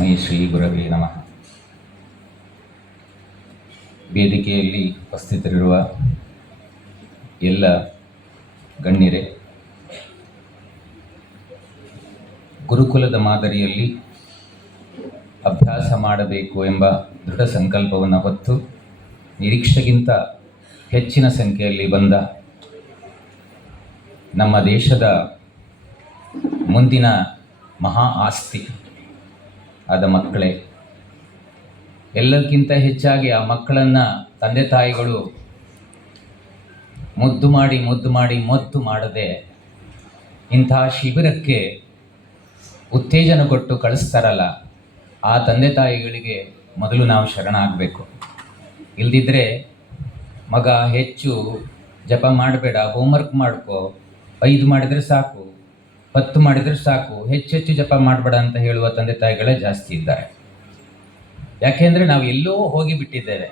ತಸ್ಮೈ ಶ್ರೀ ಗುರವೇ ನಮಃ. ವೇದಿಕೆಯಲ್ಲಿ ಉಪಸ್ಥಿತರಿರುವ ಎಲ್ಲ ಗಣ್ಯರೇ, ಗುರುಕುಲದ ಮಾದರಿಯಲ್ಲಿ ಅಭ್ಯಾಸ ಮಾಡಬೇಕು ಎಂಬ ದೃಢ ಸಂಕಲ್ಪವನ್ನು ಹೊತ್ತು ನಿರೀಕ್ಷೆಗಿಂತ ಹೆಚ್ಚಿನ ಸಂಖ್ಯೆಯಲ್ಲಿ ಬಂದ ನಮ್ಮ ದೇಶದ ಮುಂದಿನ ಮಹಾ ಆಸ್ತಿ ಆದ ಮಕ್ಕಳೇ. ಎಲ್ಲಕ್ಕಿಂತ ಹೆಚ್ಚಾಗಿ ಆ ಮಕ್ಕಳನ್ನು ತಂದೆ ತಾಯಿಗಳು ಮುದ್ದು ಮಾಡಿ ಮುದ್ದು ಮಾಡಿ, ಮದ್ದು ಮಾಡದೆ ಇಂತಹ ಶಿಬಿರಕ್ಕೆ ಉತ್ತೇಜನ ಕೊಟ್ಟು ಕಳಿಸ್ತಾರಲ್ಲ, ಆ ತಂದೆ ತಾಯಿಗಳಿಗೆ ಮೊದಲು ನಾವು ಶರಣಾಗಬೇಕು. ಇಲ್ದಿದ್ರೆ ಮಗ ಹೆಚ್ಚು ಜಪ ಮಾಡಬೇಡ ಹೋಮ್ವರ್ಕ್ ಮಾಡ್ಕೋ, ಐದು ಮಾಡಿದರೆ ಸಾಕು. ಹತ್ತು ಮಾಡಿದರೆ ಸಾಕು. ಹೆಚ್ಚೆಚ್ಚು ಜಪ ಮಾಡಬೇಡ ಅಂತ ಹೇಳುವ ತಂದೆ ತಾಯಿಗಳೇ ಜಾಸ್ತಿ ಇದ್ದಾರೆ. ಯಾಕೆಂದರೆ ನಾವು ಎಲ್ಲೋ ಹೋಗಿಬಿಟ್ಟಿದ್ದೇವೆ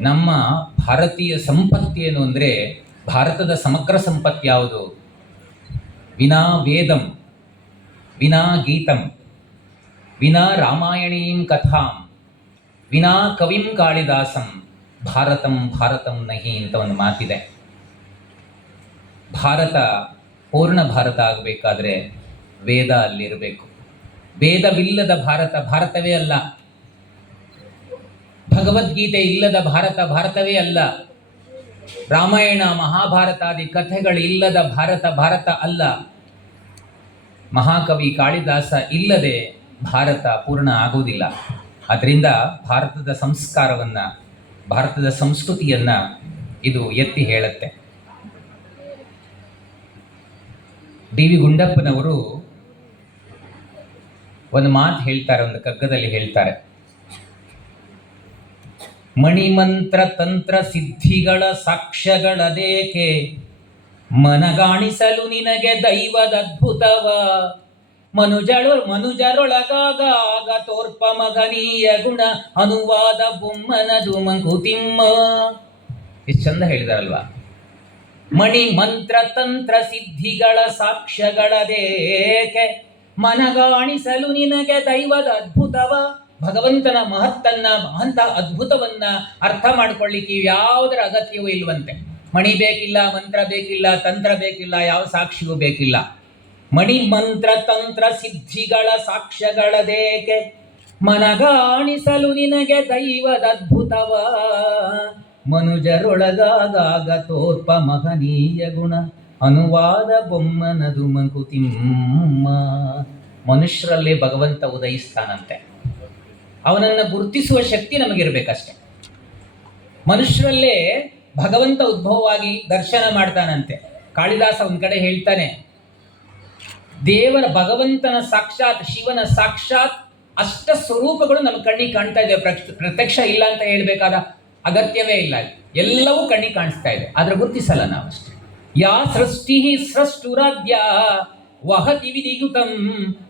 ನಮ್ಮ ಭಾರತೀಯ ಸಂಪತ್ತಿ ಏನು ಅಂದರೆ ಭಾರತದ ಸಮಗ್ರ ಸಂಪತ್ತು ಯಾವುದು? ವಿನಾ ವೇದಂ, ವಿನಾ ಗೀತಂ, ವಿನಾ ರಾಮಾಯಣೀಂ ಕಥಾಂ, ವಿನಾ ಕವಿಂ ಕಾಳಿದಾಸಂ, ಭಾರತಂ ಭಾರತಂ ನಹಿ ಅಂತ ಒಂದು ಮಾತಿದೆ. ಭಾರತ ಪೂರ್ಣ ಭಾರತ ಆಗಬೇಕಾದ್ರೆ ವೇದ ಅಲ್ಲಿರಬೇಕು. ವೇದವಿಲ್ಲದ ಭಾರತ ಭಾರತವೇ ಅಲ್ಲ. ಭಗವದ್ಗೀತೆ ಇಲ್ಲದ ಭಾರತ ಭಾರತವೇ ಅಲ್ಲ. ರಾಮಾಯಣ, ಮಹಾಭಾರತಾದಿ ಕಥೆಗಳಿಲ್ಲದ ಭಾರತ ಭಾರತ ಅಲ್ಲ. ಮಹಾಕವಿ ಕಾಳಿದಾಸ ಇಲ್ಲದೆ ಭಾರತ ಪೂರ್ಣ ಆಗುವುದಿಲ್ಲ. ಅದರಿಂದ ಭಾರತದ ಸಂಸ್ಕಾರವನ್ನು, ಭಾರತದ ಸಂಸ್ಕೃತಿಯನ್ನು ಇದು ಎತ್ತಿ ಹೇಳುತ್ತೆ. ಡಿ ವಿ ಗುಂಡಪ್ಪನವರು ಒಂದು ಮಾತು ಹೇಳ್ತಾರೆ, ಒಂದು ಕಗ್ಗದಲ್ಲಿ ಹೇಳ್ತಾರೆ. ಮಣಿಮಂತ್ರ ತಂತ್ರ ಸಿದ್ಧಿಗಳ ಸಾಕ್ಷ್ಯಗಳದೇಕೆ? ಮನಗಾಣಿಸಲು ನಿನಗೆ ದೈವದ ಅದ್ಭುತವ? ಮನುಜಳು, ಮನುಜರೊಳಗಾಗ ತೋರ್ಪ ಮಗನೀಯ ಗುಣ, ಅನುವಾದ ಬೊಮ್ಮನದು ಮಂಕುತಿಮ್ಮ. ಎಷ್ಟು ಚಂದ ಹೇಳಿದಾರಲ್ವಾ? ಮಣಿ ಮಂತ್ರ ತಂತ್ರ ಸಿದ್ಧಿಗಳ ಸಾಕ್ಷ್ಯಗಳದೇಕೆ? ಮನಗಾಣಿಸಲು ನಿನಗೆ ದೈವದ ಅದ್ಭುತವ? ಭಗವಂತನ ಮಹತ್ತನ್ನ, ಮಹಂತ ಅದ್ಭುತವನ್ನ ಅರ್ಥ ಮಾಡ್ಕೊಳ್ಳಿಕ್ಕೆ ಯಾವುದರ ಅಗತ್ಯವೂ ಇಲ್ವಂತೆ. ಮಣಿ ಬೇಕಿಲ್ಲ, ಮಂತ್ರ ಬೇಕಿಲ್ಲ, ತಂತ್ರ ಬೇಕಿಲ್ಲ, ಯಾವ ಸಾಕ್ಷಿಯೂ ಬೇಕಿಲ್ಲ. ಮಣಿ ಮಂತ್ರ ತಂತ್ರ ಸಿದ್ಧಿಗಳ ಸಾಕ್ಷ್ಯಗಳದೇಕೆ? ಮನಗಾಣಿಸಲು ನಿನಗೆ ದೈವದ ಅದ್ಭುತವ? ಮನುಜರೊಳಗಾಗ ತೋರ್ಪ ಮಹನೀಯ ಗುಣ. ಅನುವಾದ ಬೊಮ್ಮನದು ಮಂಕುತಿಮ್ಮ ಮನುಷ್ಯರಲ್ಲೇ ಭಗವಂತ ಉದಯಿಸ್ತಾನಂತೆ. ಅವನನ್ನು ಗುರುತಿಸುವ ಶಕ್ತಿ ನಮಗಿರಬೇಕಷ್ಟೆ. ಮನುಷ್ಯರಲ್ಲೇ ಭಗವಂತ ಉದ್ಭವವಾಗಿ ದರ್ಶನ ಮಾಡ್ತಾನಂತೆ. ಕಾಳಿದಾಸ ಒಂದು ಕಡೆ ಹೇಳ್ತಾನೆ, ದೇವರ ಭಗವಂತನ ಸಾಕ್ಷಾತ್, ಶಿವನ ಸಾಕ್ಷಾತ್ ಅಷ್ಟ ಸ್ವರೂಪಗಳು ನಮ್ಮ ಕಣ್ಣಿಗೆ ಕಾಣ್ತಾ ಇದೆ ಪ್ರತ್ಯಕ್ಷ ಇಲ್ಲ ಅಂತ ಹೇಳ್ಬೇಕಾದ ಅಗತ್ಯವೇ ಇಲ್ಲ. ಎಲ್ಲವೂ ಕಣ್ಣಿ ಕಾಣಿಸ್ತಾ ಇದೆ. ಆದ್ರೆ ಗುರುತಿಸಲ್ಲ ನಾವು ಅಷ್ಟೇ ಯಾ ಸೃಷ್ಟಿ ಸೃಷ್ಟುರಾಧ್ಯ ವಹತಿ ವಿಧಿಯುತಂ.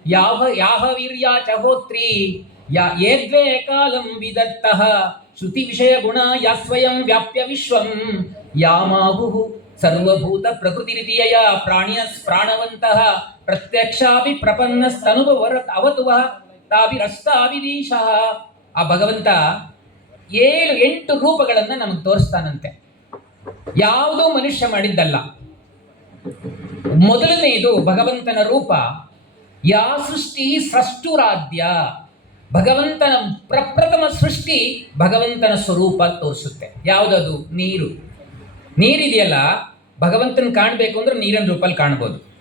ಯಾವ ಯಾವ ವೀರ್ಯಾ ಚಹೋತ್ರಿ. ಯಾ ಏದ್ವೇ ಕಾಲಂ ವಿದತ್ತಃ. ಶ್ರುತಿ ವಿಷಯ ಗುಣ ಯಾ ಸ್ವಯಂ ವ್ಯಾಪ್ಯ ವಿಶ್ವಂ. ಯಾಮಾಹು ಸರ್ವಭೂತ ಪ್ರಕೃತಿ ರೀತಿಯ ಪ್ರಾಣಿಯ ಪ್ರಾಣವಂತಹ ಪ್ರತ್ಯಕ್ಷಾಪಿ ಪ್ರಪನ್ನಸ್ತನುಭವರ ಅವತುವ. ತಾವಿರಸ್ತಾವಿದೀಶಃ ಆ ಭಗವಂತ ಏಳು, ಎಂಟು ರೂಪಗಳನ್ನು ನಮಗೆ ತೋರಿಸ್ತಾನಂತೆ. ಯಾವುದೂ ಮನುಷ್ಯ ಮಾಡಿದ್ದಲ್ಲ. ಮೊದಲನೆಯದು ಭಗವಂತನ ರೂಪ. ಯಾ ಸೃಷ್ಟಿ ಸೃಷ್ಟುರಾಧ್ಯ ಭಗವಂತನ ಪ್ರಪ್ರಥಮ ಸೃಷ್ಟಿ ಭಗವಂತನ ಸ್ವರೂಪ ತೋರಿಸುತ್ತೆ. ಯಾವುದದು? ನೀರು. ನೀರಿದೆಯಲ್ಲ, ಭಗವಂತನ ಕಾಣಬೇಕು ಅಂದ್ರೆ ನೀರಿನ ರೂಪಲ್ಲಿ ಕಾಣ್ಬೋದು.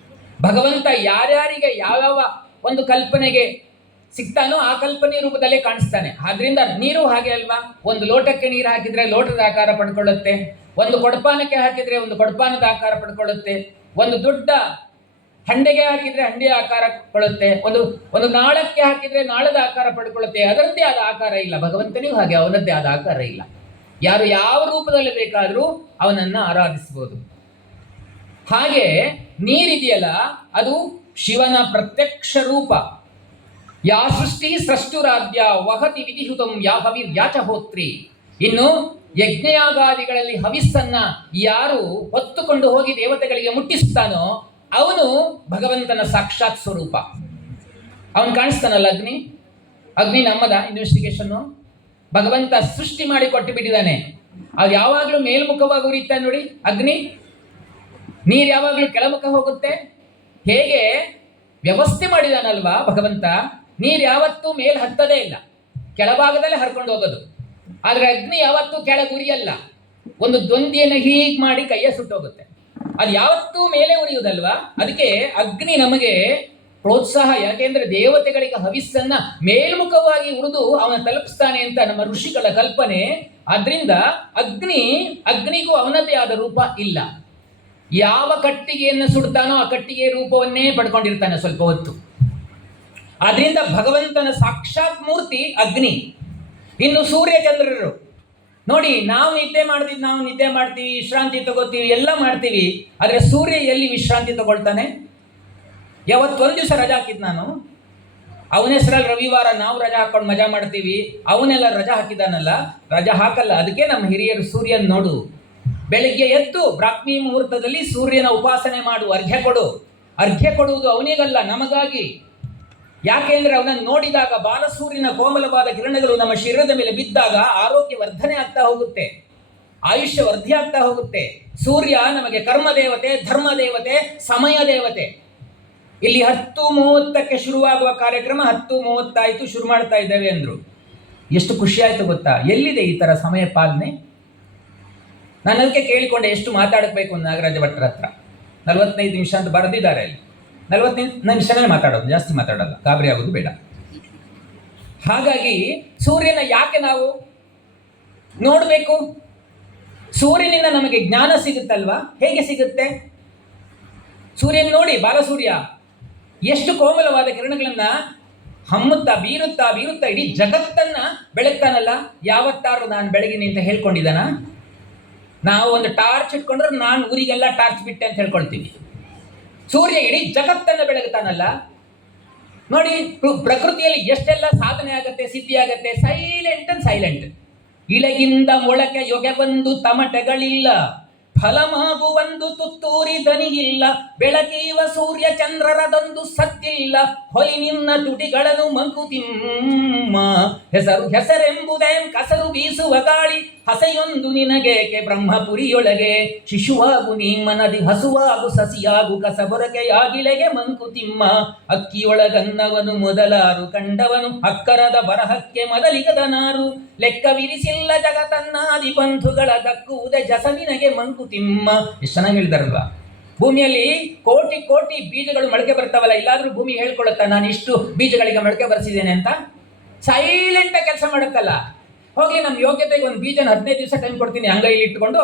ಭಗವಂತ ಯಾರ್ಯಾರಿಗೆ ಯಾವ್ಯಾವ ಒಂದು ಕಲ್ಪನೆಗೆ ಸಿಗ್ತಾನೋ ಆ ಕಲ್ಪನೆ ರೂಪದಲ್ಲೇ ಕಾಣಿಸ್ತಾನೆ. ಆದ್ರಿಂದ ನೀರು ಹಾಗೆ ಅಲ್ವಾ? ಒಂದು ಲೋಟಕ್ಕೆ ನೀರು ಹಾಕಿದ್ರೆ ಲೋಟದ ಆಕಾರ ಪಡ್ಕೊಳ್ಳುತ್ತೆ. ಒಂದು ಕೊಡಪಾನಕ್ಕೆ ಹಾಕಿದ್ರೆ ಒಂದು ಕೊಡಪಾನದ ಆಕಾರ ಪಡ್ಕೊಳ್ಳುತ್ತೆ. ಒಂದು ದೊಡ್ಡ ಹಂಡೆಗೆ ಹಾಕಿದ್ರೆ ಹಂಡೆಯ ಆಕಾರ ಕೊಡುತ್ತೆ ಒಂದು ಒಂದು ನಾಳಕ್ಕೆ ಹಾಕಿದ್ರೆ ನಾಳದ ಆಕಾರ ಪಡ್ಕೊಳ್ಳುತ್ತೆ. ಅದರದ್ದೇ ಆದ ಆಕಾರ ಇಲ್ಲ. ಭಗವಂತನಿಗೂ ಹಾಗೆ, ಅವನದ್ದೇ ಆದ ಆಕಾರ ಇಲ್ಲ. ಯಾರು ಯಾವ ರೂಪದಲ್ಲಿ ಬೇಕಾದರೂ ಅವನನ್ನ ಆರಾಧಿಸಬಹುದು ಹಾಗೆ ನೀರಿದೆಯಲ್ಲ, ಅದು ಶಿವನ ಪ್ರತ್ಯಕ್ಷ ರೂಪ. ಯಾ ಸೃಷ್ಟಿ ಸೃಷ್ಟುರಾಧ್ಯ ವಹತಿ ವಿಧಿಹುತಂ ಯಾ ಹವಿರ್ ಯಾಚ ಹೋತ್ರಿ ಇನ್ನು ಯಜ್ಞಯಾಗಾದಿಗಳಲ್ಲಿ ಹವಿಸ್ಸನ್ನ ಯಾರು ಹೊತ್ತುಕೊಂಡು ಹೋಗಿ ದೇವತೆಗಳಿಗೆ ಮುಟ್ಟಿಸ್ತಾನೋ ಅವನು ಭಗವಂತನ ಸಾಕ್ಷಾತ್ ಸ್ವರೂಪ. ಅವನು ಕಾಣಿಸ್ತಾನಲ್ಲ ಅಗ್ನಿ? ಅಗ್ನಿ ನಮ್ಮದ ಇನ್ವೆಸ್ಟಿಗೇಷನ್ನು ಭಗವಂತ ಸೃಷ್ಟಿ ಮಾಡಿ ಕೊಟ್ಟು ಬಿಟ್ಟಿದ್ದಾನೆ. ಅದು ಯಾವಾಗಲೂ ಮೇಲ್ಮುಖವಾಗಿ ಉರಿತ ನೋಡಿ ಅಗ್ನಿ. ನೀರು ಯಾವಾಗಲೂ ಕೆಳಮುಖ ಹೋಗುತ್ತೆ. ಹೇಗೆ ವ್ಯವಸ್ಥೆ ಮಾಡಿದಾನಲ್ವಾ ಭಗವಂತ? ನೀರು ಯಾವತ್ತೂ ಮೇಲ್ ಹತ್ತದೇ ಇಲ್ಲ. ಕೆಳಭಾಗದಲ್ಲಿ ಹರ್ಕೊಂಡು ಹೋಗೋದು. ಆದರೆ ಅಗ್ನಿ ಯಾವತ್ತೂ ಕೆಳಗೆ ಉರಿಯಲ್ಲ. ಒಂದು ದ್ವಂದ್ವಿಯನ್ನು ಹೀಗೆ ಮಾಡಿ ಕೈಯ ಸುಟ್ಟೋಗುತ್ತೆ. ಅದು ಯಾವತ್ತೂ ಮೇಲೆ ಉರಿಯುವುದಲ್ವಾ? ಅದಕ್ಕೆ ಅಗ್ನಿ ನಮಗೆ ಪ್ರೋತ್ಸಾಹ, ಯಾಕೆಂದ್ರೆ ದೇವತೆಗಳಿಗೆ ಹವಿಸ್ಸನ್ನ ಮೇಲ್ಮುಖವಾಗಿ ಉರಿದು ಅವನ ತಲುಪಿಸ್ತಾನೆ ಅಂತ ನಮ್ಮ ಋಷಿಗಳ ಕಲ್ಪನೆ. ಅದರಿಂದ ಅಗ್ನಿ, ಅಗ್ನಿಗೂ ಅವನದೇ ಆದ ರೂಪ ಇಲ್ಲ. ಯಾವ ಕಟ್ಟಿಗೆಯನ್ನು ಸುಡ್ತಾನೋ ಆ ಕಟ್ಟಿಗೆ ರೂಪವನ್ನೇ ಪಡ್ಕೊಂಡಿರ್ತಾನೆ ಸ್ವಲ್ಪ ಹೊತ್ತು. ಆದ್ರಿಂದ ಭಗವಂತನ ಸಾಕ್ಷಾತ್ ಮೂರ್ತಿ ಅಗ್ನಿ. ಇನ್ನು ಸೂರ್ಯ ಚಂದ್ರರು ನೋಡಿ, ನಾವು ನಿದ್ದೆ ಮಾಡ್ತೀವಿ ನಾವು ನಿದ್ದೆ ಮಾಡ್ತೀವಿ, ವಿಶ್ರಾಂತಿ ತಗೋತೀವಿ, ಎಲ್ಲ ಮಾಡ್ತೀವಿ, ಆದರೆ ಸೂರ್ಯ ಎಲ್ಲಿ ವಿಶ್ರಾಂತಿ ತಗೊಳ್ತಾನೆ? ಯಾವತ್ತೊಂದು ದಿವಸ ರಜಾ ಹಾಕಿದ್ ನಾನು. ಅವನ ಹೆಸರಲ್ಲಿ ರವಿವಾರ ನಾವು ರಜಾ ಹಾಕೊಂಡು ಮಜಾ ಮಾಡ್ತೀವಿ, ಅವನೆಲ್ಲ ರಜಾ ಹಾಕಿದಾನಲ್ಲ ರಜಾ ಹಾಕಲ್ಲ, ಅದಕ್ಕೆ ನಮ್ಮ ಹಿರಿಯರು ಸೂರ್ಯನ ನೋಡು. ಬೆಳಿಗ್ಗೆ ಎದ್ದು ಬ್ರಾಹ್ಮಿ ಮುಹೂರ್ತದಲ್ಲಿ ಸೂರ್ಯನ ಉಪಾಸನೆ ಮಾಡು, ಅರ್ಘ್ಯ ಕೊಡು. ಅರ್ಘ್ಯ ಕೊಡುವುದು ಅವನಿಗಲ್ಲ, ನಮಗಾಗಿ. ಯಾಕೆಂದ್ರೆ ಅವನನ್ನು ನೋಡಿದಾಗ ಬಾಲಸೂರಿನ ಕೋಮಲವಾದ ಕಿರಣಗಳು ನಮ್ಮ ಶರೀರದ ಮೇಲೆ ಬಿದ್ದಾಗ ಆರೋಗ್ಯ ವರ್ಧನೆ ಆಗ್ತಾ ಹೋಗುತ್ತೆ, ಆಯುಷ್ಯ ವೃದ್ಧಿ ಆಗ್ತಾ ಹೋಗುತ್ತೆ. ಸೂರ್ಯ ನಮಗೆ ಕರ್ಮ ದೇವತೆ, ಧರ್ಮ ದೇವತೆ, ಸಮಯ ದೇವತೆ. ಇಲ್ಲಿ ಹತ್ತು ಮೂವತ್ತಕ್ಕೆ ಶುರುವಾಗುವ ಕಾರ್ಯಕ್ರಮ ಹತ್ತು ಮೂವತ್ತಾಯಿತು, ಶುರು ಮಾಡ್ತಾ ಇದ್ದೇವೆ ಅಂದ್ರು. ಎಷ್ಟು ಖುಷಿ ಆಯ್ತು ಗೊತ್ತಾ? ಎಲ್ಲಿದೆ ಈ ಥರ ಸಮಯ ಪಾಲನೆ? ನಾನು ಅದಕ್ಕೆ ಕೇಳಿಕೊಂಡೆ, ಎಷ್ಟು ಮಾತಾಡಬೇಕು ನಾಗರಾಜ ಭಟ್ರ ಹತ್ರ? ನಲವತ್ತೈದು ನಿಮಿಷ ಅಂತ ಬರೆದಿದ್ದಾರೆ ಅಲ್ಲಿ. ನಲವತ್ತೈದು ನಿಮಿಷನೇ ಮಾತಾಡೋದು, ಜಾಸ್ತಿ ಮಾತಾಡಲ್ಲ, ಗಾಬರಿ ಆಗೋದು ಬೇಡ. ಹಾಗಾಗಿ ಸೂರ್ಯನ ಯಾಕೆ ನಾವು ನೋಡಬೇಕು? ಸೂರ್ಯನಿಂದ ನಮಗೆ ಜ್ಞಾನ ಸಿಗುತ್ತಲ್ವಾ? ಹೇಗೆ ಸಿಗುತ್ತೆ? ಸೂರ್ಯನ ನೋಡಿ, ಬಾಲಸೂರ್ಯ, ಎಷ್ಟು ಕೋಮಲವಾದ ಕಿರಣಗಳನ್ನ ಹಮ್ಮುತ್ತಾ, ಬೀರುತ್ತಾ ಬೀರುತ್ತಾ ಇಡೀ ಜಗತ್ತನ್ನ ಬೆಳಗ್ತಾನಲ್ಲ? ಯಾವತ್ತಾರು ನಾನು ಬೆಳಗಿನಿ ಅಂತ ಹೇಳ್ಕೊಂಡಿದ್ದಾನ? ನಾವು ಒಂದು ಟಾರ್ಚ್ ಇಟ್ಕೊಂಡ್ರೆ ನಾನು ಊರಿಗೆಲ್ಲ ಟಾರ್ಚ್ ಬಿಟ್ಟೆ ಅಂತ ಹೇಳ್ಕೊಳ್ತೀವಿ ಸೂರ್ಯ ಇಡೀ ಜಗತ್ತನ್ನು ಬೆಳಗುತ್ತಾನಲ್ಲ? ನೋಡಿ, ಪ್ರ- ಪ್ರಕೃತಿಯಲ್ಲಿ ಎಷ್ಟೆಲ್ಲ ಸಾಧನೆ ಆಗತ್ತೆ, ಸಿದ್ಧಿ ಆಗತ್ತೆ ಸೈಲೆಂಟ್ ಅಂಡ್ ಸೈಲೆಂಟ್ ಇಳಗಿಂದ ಮೊಳಕೆ ಯೊಗೆ ಬಂದು ತಮಟೆಗಳಿಲ್ಲ. ಫಲಮಾಗುವಂದು ತುತ್ತೂರಿ ದನಿಯಿಲ್ಲ. ಬೆಳಕೀವ ಸೂರ್ಯ ಚಂದ್ರರದೊಂದು ಸತ್ತಿಲ್ಲ ಹೊಲಿ ನಿನ್ನ ತುಟಿಗಳನ್ನು ಮಂಕುತಿಮ್ಮ ಹೆಸರು ಹೆಸರೆಂಬುದೇ ಕಸರು ಬೀಸುವ ಗಾಳಿ. ಹಸೆಯೊಂದು ನಿನಗೇಕೆ ಬ್ರಹ್ಮಪುರಿಯೊಳಗೆ? ಶಿಶುವಾಗು ನೀ ಮನದಿ, ಹಸುವಾಗು ಸಸಿಯಾಗು ಕಸಬೊರಕೆಯಾಗಿಲೆಗೆ ಮಂಕುತಿಮ್ಮ ಅಕ್ಕಿಯೊಳಗನ್ನವನು ಮೊದಲಾರು ಕಂಡವನು, ಅಕ್ಕರದ ಬರಹಕ್ಕೆ ಮೊದಲಿಗದ ನಾರು. ಲೆಕ್ಕವಿರಿಸಿಲ್ಲ ಜಗತನ್ನಾದಿ ಬಂಧುಗಳ ದಕ್ಕುವುದೇ ಜಸನಿನಗೆ ಮಂಕುತಿಮ್ಮ ಎಷ್ಟು ಚೆನ್ನಾಗಿ ಹೇಳಿದಾರಲ್ವಾ ಭೂಮಿಯಲ್ಲಿ ಕೋಟಿ ಕೋಟಿ ಬೀಜಗಳು ಮೊಳಕೆ ಬರ್ತಾವಲ್ಲ ಇಲ್ಲಾದ್ರೂ ಭೂಮಿ ಹೇಳ್ಕೊಳುತ್ತಾ ನಾನು ಇಷ್ಟು ಬೀಜಗಳಿಗೆ ಮೊಳಕೆ ಬರ್ಸಿದ್ದೇನೆ ಅಂತ? ಸೈಲೆಂಟ್ ಕೆಲಸ ಮಾಡುತ್ತಲ್ಲ ಹೋಗಿ ನಮ್ಮ ಯೋಗ್ಯತೆಗೆ ಒಂದು ಬೀಜನ ಹದಿನೈದು ದಿವಸ ಟೈಮ್ ಕೊಡ್ತೀನಿ ಅಂಗೈಲಿ ಇಟ್ಕೊಂಡು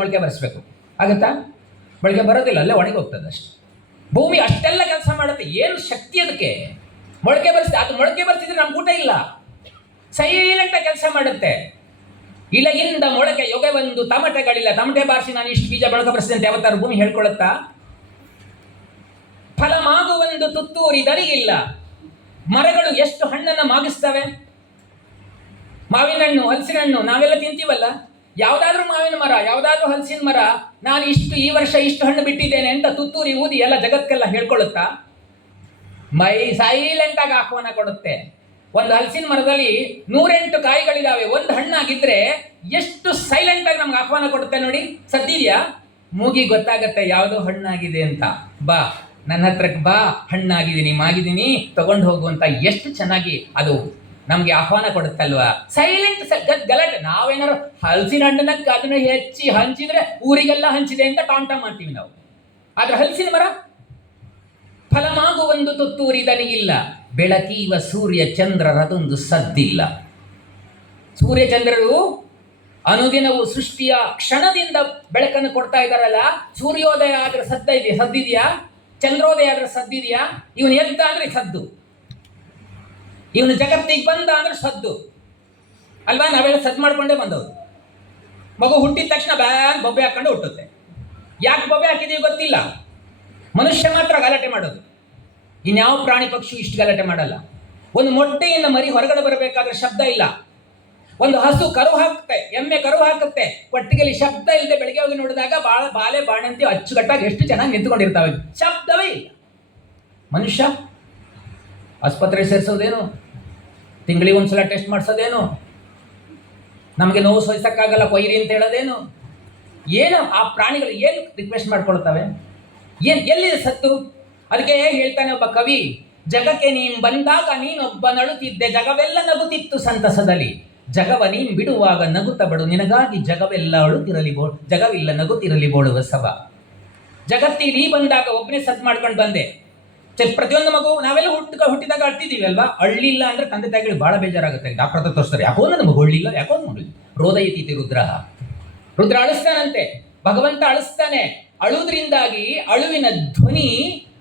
ಮೊಳಕೆ ಬರೆಸ್ಬೇಕು. ಆಗುತ್ತಾ? ಮೊಳಕೆ ಬರೋದಿಲ್ಲ, ಅಲ್ಲೇ ಒಣಗಿ ಹೋಗ್ತದೆ ಅಷ್ಟೆ. ಭೂಮಿ ಅಷ್ಟೆಲ್ಲ ಕೆಲಸ ಮಾಡುತ್ತೆ, ಏನು ಶಕ್ತಿ ಅದಕ್ಕೆ? ಮೊಳಕೆ ಬರ್ಸಿ ಅದು ಮೊಳಕೆ ಬರ್ಸಿದ್ರೆ ನಮ್ಗೆ ಊಟ ಇಲ್ಲ. ಸೈಲೆಂಟ್ ಕೆಲಸ ಮಾಡುತ್ತೆ. ಇಲಗಿಂದ ಮೊಳಕೆ ಬಂದು ತಮಟೆಗಳಿಲ್ಲ ತಮಟೆ ಬಾರಿಸಿ ನಾನು ಇಷ್ಟು ಬೀಜ ಬಳಕ ಬರೆಸಿದಂತೆ ಅಂತ ಯಾವತ್ತಾರು ಭೂಮಿ ಹೇಳ್ಕೊಳ್ಳುತ್ತಾ ಫಲ ಮಾಗುವಂದು ತುತ್ತೂರಿ ದರಿಗಿಲ್ಲ. ಮರಗಳು ಎಷ್ಟು ಹಣ್ಣನ್ನು ಮಾಗಿಸ್ತವೆ? ಮಾವಿನ ಹಣ್ಣು ಹಲಸಿನ ಹಣ್ಣು ನಾವೆಲ್ಲ ತಿಂತೀವಲ್ಲ? ಯಾವುದಾದ್ರೂ ಮಾವಿನ ಮರ, ಯಾವುದಾದ್ರೂ ಹಲಸಿನ ಮರ, ನಾನು ಇಷ್ಟು ಈ ವರ್ಷ ಇಷ್ಟು ಹಣ್ಣು ಬಿಟ್ಟಿದ್ದೇನೆ ಅಂತ ತುತ್ತೂರಿ ಊದಿ ಎಲ್ಲ ಜಗತ್ತೆಲ್ಲ ಹೇಳ್ಕೊಳ್ಳುತ್ತಾ ಮೈ ಸೈಲೆಂಟ್ ಆಗಿ ಆಹ್ವಾನ ಕೊಡುತ್ತೆ. ಒಂದು ಹಲಸಿನ ಮರದಲ್ಲಿ ನೂರೆಂಟು ಕಾಯಿಗಳಿದಾವೆ. ಒಂದು ಹಣ್ಣಾಗಿದ್ರೆ ಎಷ್ಟು ಸೈಲೆಂಟ್ ಆಗಿ ನಮ್ಗೆ ಆಹ್ವಾನ ಕೊಡುತ್ತೆ ನೋಡಿ. ಸದ್ದಿದ್ಯಾ? ಮೂಗಿ ಗೊತ್ತಾಗತ್ತೆ ಯಾವುದೋ ಹಣ್ಣಾಗಿದೆ ಅಂತ. ಬಾ, ನನ್ನ ಹತ್ರಕ್ಕೆ ಬಾ, ಹಣ್ಣಾಗಿದ್ದೀನಿ, ಮಾಗಿದ್ದೀನಿ, ತಗೊಂಡು ಹೋಗು ಅಂತ ಎಷ್ಟು ಚೆನ್ನಾಗಿ ಅದು ನಮಗೆ ಆಹ್ವಾನ ಕೊಡುತ್ತಲ್ವಾ? ಸೈಲೆಂಟ್ ಗಲಾಟೆ. ನಾವೇನಾರು ಹಲಸಿನ ಹಣ್ಣನ್ನ ಅದನ್ನ ಹೆಚ್ಚಿ ಹಂಚಿದ್ರೆ ಊರಿಗೆಲ್ಲ ಹಂಚಿದೆ ಅಂತ ಟಾಂಟ ಮಾಡ್ತೀವಿ ನಾವು. ಆದ್ರೆ ಹಲಸಿನ ಮರ ಫಲಮಾಗುವಂದು ತುತ್ತೂರಿದನಿಗಿಲ್ಲ ಬೆಳಕೀವ ಸೂರ್ಯ ಚಂದ್ರರದೊಂದು ಸದ್ದಿಲ್ಲ. ಸೂರ್ಯ ಚಂದ್ರರು ಅನುದಿನವೂ ಸೃಷ್ಟಿಯ ಕ್ಷಣದಿಂದ ಬೆಳಕನ್ನು ಕೊಡ್ತಾ ಇದ್ದಾರಲ್ಲ. ಸೂರ್ಯೋದಯ ಆದ್ರೆ ಸದ್ದ ಇದೆಯಾ ಸದ್ದಿದೆಯಾ? ಚಂದ್ರೋದಯ ಆದ್ರೆ ಸದ್ದಿದೆಯಾ? ಇವನು ಎದ್ದ ಅಂದ್ರೆ ಸದ್ದು. ಇವನು ಜಗತ್ತಿಗೆ ಬಂದ ಅಂದ್ರೆ ಸದ್ದು. ಅಲ್ವಾ? ನಾವೆಲ್ಲ ಸದ್ದು ಮಾಡ್ಕೊಂಡೇ ಬಂದವರು. ಮಗು ಹುಟ್ಟಿದ ತಕ್ಷಣ ಬ್ಯಾನ್ ಬೊಬ್ಬೆ ಹಾಕೊಂಡು ಹುಟ್ಟುತ್ತೆ. ಯಾಕೆ ಬೊಬ್ಬೆ ಹಾಕಿದೀವಿ ಗೊತ್ತಿಲ್ಲ. ಮನುಷ್ಯ ಮಾತ್ರ ಗಲಾಟೆ ಮಾಡೋದು. ಇನ್ಯಾವ ಪ್ರಾಣಿ ಪಕ್ಷಿ ಇಷ್ಟು ಗಲಾಟೆ ಮಾಡಲ್ಲ. ಒಂದು ಮೊಟ್ಟೆಯಿಂದ ಮರಿ ಹೊರಗಡೆ ಬರಬೇಕಾದ್ರೆ ಶಬ್ದ ಇಲ್ಲ. ಒಂದು ಹಸು ಕರು ಹಾಕುತ್ತೆ, ಎಮ್ಮೆ ಕರು ಹಾಕುತ್ತೆ ಒಟ್ಟಿಗೆಲಿ ಶಬ್ದ ಇಲ್ಲದೆ ಬೆಳಗ್ಗೆ ಹೋಗಿ ನೋಡಿದಾಗ ಬಾಳ ಬಾಲೆ ಬಾಣಂತಿ ಅಚ್ಚುಕಟ್ಟಾಗಿ ಎಷ್ಟು ಚೆನ್ನಾಗಿ ನಿಂತ್ಕೊಂಡಿರ್ತಾವೆ. ಶಬ್ದವೇ ಇಲ್ಲ. ಮನುಷ್ಯ ಆಸ್ಪತ್ರೆ ಸೇರಿಸೋದೇನು? ತಿಂಗಳಿಗೆ ಒಂದ್ಸಲ ಟೆಸ್ಟ್ ಮಾಡಿಸೋದೇನು? ನಮಗೆ ನೋವು ಸಹಿಸಕ್ಕಾಗಲ್ಲ, ಕೊಯ್ರಿ ಅಂತ ಹೇಳೋದೇನು? ಏನು ಆ ಪ್ರಾಣಿಗಳು ಏನು ರಿಕ್ವೆಸ್ಟ್ ಮಾಡ್ಕೊಳ್ತವೆ? ಏನು, ಎಲ್ಲಿದೆ ಸತ್ತು? ಅದಕ್ಕೆ ಹೇಳ್ತಾನೆ ಒಬ್ಬ ಕವಿ, ಜಗಕ್ಕೆ ನೀನ್ ಬಂದಾಗ ನೀನೊಬ್ಬ ನಳುತ್ತಿದ್ದೆ ಜಗವೆಲ್ಲ ನಗುತ್ತಿತ್ತು ಸಂತಸದಲ್ಲಿ. ಜಗವ ನೀನ್ ಬಿಡುವಾಗ ನಗುತ್ತ ಬಡು, ನಿನಗಾಗಿ ಜಗವೆಲ್ಲ ಅಳುತ್ತಿರಲಿ ಬೋ, ಜಗವಿಲ್ಲ ನಗುತ್ತಿರಲಿ ಬೋಳುವ ಸಭ ಜಗತ್ತಿ ನೀ ಬಂದಾಗ ಒಬ್ಬನೇ ಸತ್ ಮಾಡ್ಕೊಂಡು ಬಂದೆ. ಪ್ರತಿಯೊಂದು ಮಗು, ನಾವೆಲ್ಲ ಹುಟ್ಟ ಹುಟ್ಟಿದಾಗ ಅಳ್ತಿದೀವಿ ಅಲ್ವಾ? ಅಳ್ಳಿಲ್ಲ ಅಂದ್ರೆ ತಂದೆ ತಾಯಿಗಳು ಬಹಳ ಬೇಜಾರಾಗುತ್ತೆ. ಡಾಕ್ಟರ್ ತೋರಿಸ್ತಾರೆ, ಯಾಕೋ ನನ್ನ ಮಗು ಅಳ್ಳಿಲ್ಲ, ಯಾಕೋ ನೋಡಿ ರೋದಯತೀತಿ ರುದ್ರ. ರುದ್ರ ಅಳಿಸ್ತಾನಂತೆ. ಭಗವಂತ ಅಳಿಸ್ತಾನೆ. ಅಳುವುದ್ರಿಂದಾಗಿ ಅಳುವಿನ ಧ್ವನಿ